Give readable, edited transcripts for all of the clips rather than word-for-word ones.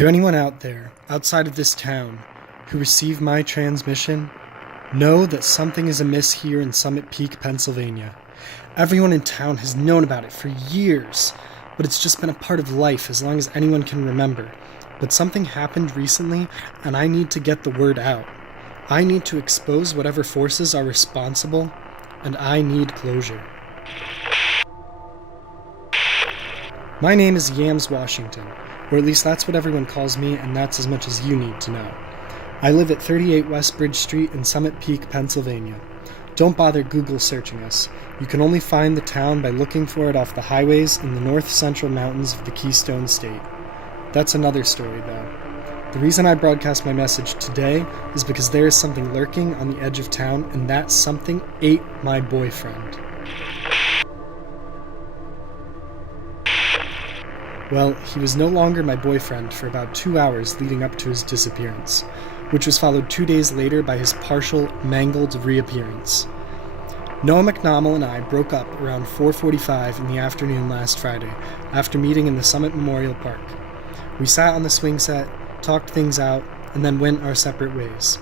To anyone out there, outside of this town, who received my transmission, know that something is amiss here in Summit Peak, Pennsylvania. Everyone in town has known about it for years, but it's just been a part of life as long as anyone can remember. But something happened recently, and I need to get the word out. I need to expose whatever forces are responsible, and I need closure. My name is Yams Washington, or at least that's what everyone calls me, and that's as much as you need to know. I live at 38 West Bridge Street in Summit Peak, Pennsylvania. Don't bother Google searching us. You can only find the town by looking for it off the highways in the north-central mountains of the Keystone State. That's another story, though. The reason I broadcast my message today is because there is something lurking on the edge of town, and that something ate my boyfriend. Well, he was no longer my boyfriend for about 2 hours leading up to his disappearance, which was followed 2 days later by his partial, mangled reappearance. Noah McNamel and I broke up around 4:45 in the afternoon last Friday, after meeting in the Summit Memorial Park. We sat on the swing set, talked things out, and then went our separate ways.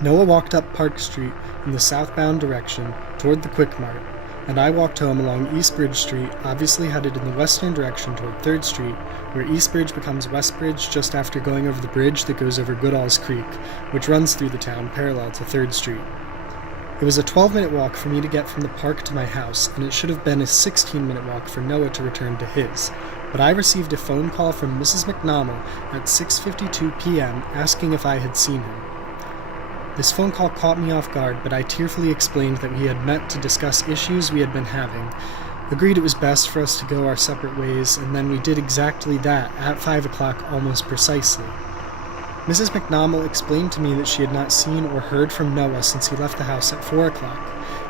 Noah walked up Park Street in the southbound direction toward the Quick Mart, and I walked home along East Bridge Street, obviously headed in the western direction toward 3rd Street, where East Bridge becomes West Bridge just after going over the bridge that goes over Goodall's Creek, which runs through the town parallel to 3rd Street. It was a 12-minute walk for me to get from the park to my house, and it should have been a 16-minute walk for Noah to return to his, but I received a phone call from Mrs. McNamel at 6:52 p.m. asking if I had seen him. This phone call caught me off guard, but I tearfully explained that we had met to discuss issues we had been having, agreed it was best for us to go our separate ways, and then we did exactly that at 5 o'clock almost precisely. Mrs. McNamel explained to me that she had not seen or heard from Noah since he left the house at 4 o'clock,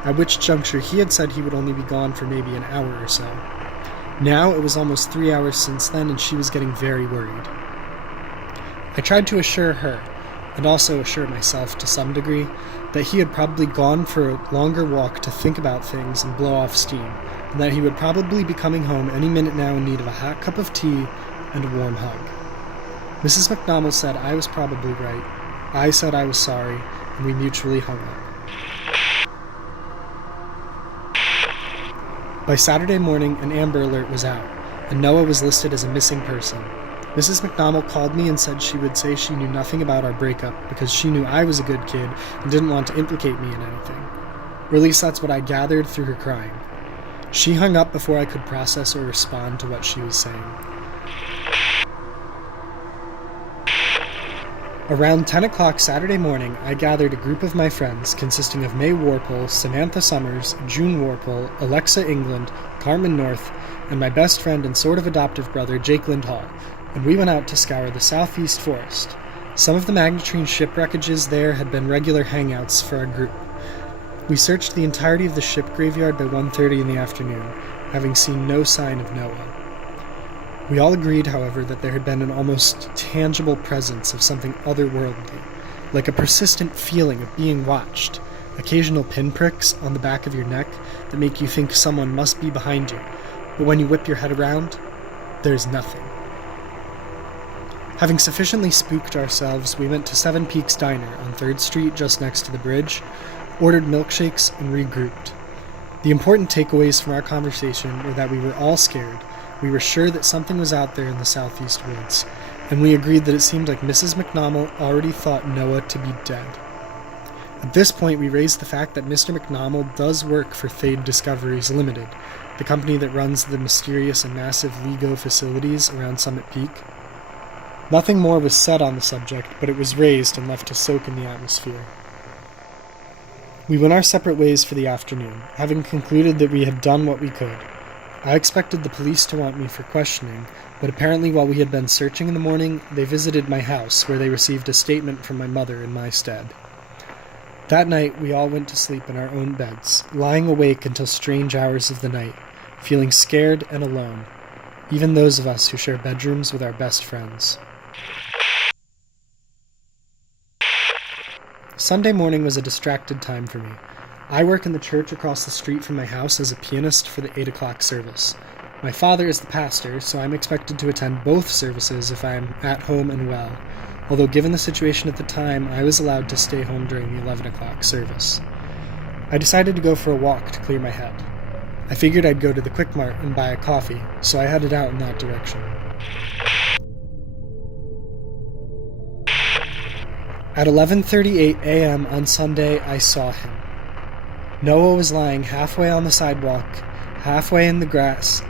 at which juncture he had said he would only be gone for maybe an hour or so. Now it was almost 3 hours since then, and she was getting very worried. I tried to assure her, and also assure myself to some degree, that he had probably gone for a longer walk to think about things and blow off steam, and that he would probably be coming home any minute now in need of a hot cup of tea and a warm hug. Mrs. McNamel said I was probably right. I said I was sorry, and we mutually hung up. By Saturday morning, an Amber Alert was out, and Noah was listed as a missing person. Mrs. McNamel called me and said she would say she knew nothing about our breakup because she knew I was a good kid and didn't want to implicate me in anything. Or at least that's what I gathered through her crying. She hung up before I could process or respond to what she was saying. Around 10 o'clock Saturday morning, I gathered a group of my friends consisting of May Warple, Samantha Summers, June Warple, Alexa England, Carmen North, and my best friend and sort of adoptive brother, Jake Lindhall, and we went out to scour the southeast forest. Some of the Magnetrine shipwreckages there had been regular hangouts for our group. We searched the entirety of the ship graveyard by 1:30 in the afternoon, having seen no sign of Noah. We all agreed, however, that there had been an almost tangible presence of something otherworldly, like a persistent feeling of being watched, occasional pinpricks on the back of your neck that make you think someone must be behind you, but when you whip your head around, there's nothing. Having sufficiently spooked ourselves, we went to Seven Peaks Diner on 3rd Street just next to the bridge, ordered milkshakes, and regrouped. The important takeaways from our conversation were that we were all scared, we were sure that something was out there in the southeast woods, and we agreed that it seemed like Mrs. McNamel already thought Noah to be dead. At this point, we raised the fact that Mr. McNamel does work for Thade Discoveries Limited, the company that runs the mysterious and massive LEGO facilities around Summit Peak. Nothing more was said on the subject, but it was raised and left to soak in the atmosphere. We went our separate ways for the afternoon, having concluded that we had done what we could. I expected the police to want me for questioning, but apparently while we had been searching in the morning, they visited my house, where they received a statement from my mother in my stead. That night, we all went to sleep in our own beds, lying awake until strange hours of the night, feeling scared and alone, even those of us who share bedrooms with our best friends. Sunday morning was a distracted time for me. I work in the church across the street from my house as a pianist for the 8 o'clock service. My father is the pastor, so I'm expected to attend both services if I'm at home and well, although given the situation at the time, I was allowed to stay home during the 11 o'clock service. I decided to go for a walk to clear my head. I figured I'd go to the Quick Mart and buy a coffee, so I headed out in that direction. At 11:38 a.m. on Sunday, I saw him. Noah was lying halfway on the sidewalk, halfway in the grass.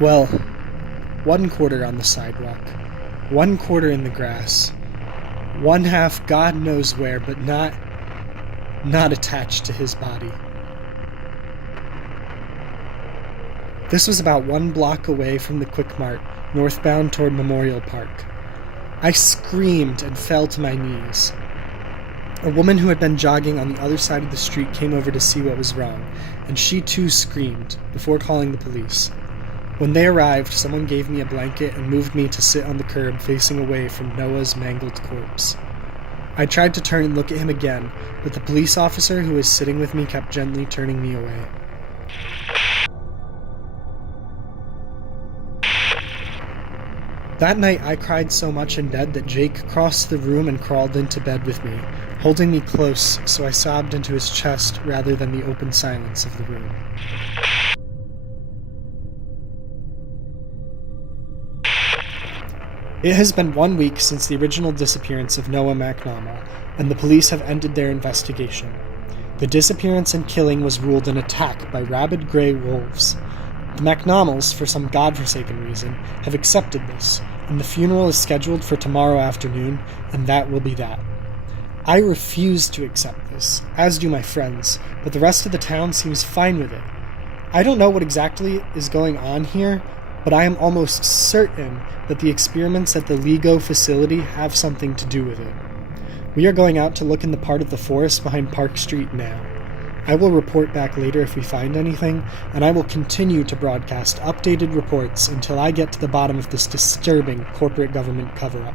Well, 1/4 on the sidewalk, 1/4 in the grass, 1/2 God knows where, but not attached to his body. This was about 1 block away from the Quick Mart, northbound toward Memorial Park. I screamed and fell to my knees. A woman who had been jogging on the other side of the street came over to see what was wrong, and she too screamed, before calling the police. When they arrived, someone gave me a blanket and moved me to sit on the curb facing away from Noah's mangled corpse. I tried to turn and look at him again, but the police officer who was sitting with me kept gently turning me away. That night, I cried so much in bed that Jake crossed the room and crawled into bed with me, holding me close so I sobbed into his chest rather than the open silence of the room. It has been 1 week since the original disappearance of Noah McNamara, and the police have ended their investigation. The disappearance and killing was ruled an attack by rabid gray wolves. The McNamals, for some godforsaken reason, have accepted this, and the funeral is scheduled for tomorrow afternoon, and that will be that. I refuse to accept this, as do my friends, but the rest of the town seems fine with it. I don't know what exactly is going on here, but I am almost certain that the experiments at the LEGO facility have something to do with it. We are going out to look in the part of the forest behind Park Street now. I will report back later if we find anything, and I will continue to broadcast updated reports until I get to the bottom of this disturbing corporate government cover-up.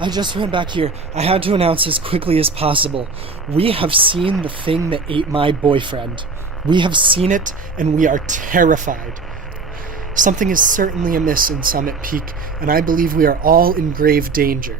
I just ran back here. I had to announce as quickly as possible. We have seen the thing that ate my boyfriend. We have seen it, and we are terrified. Something is certainly amiss in Summit Peak, and I believe we are all in grave danger.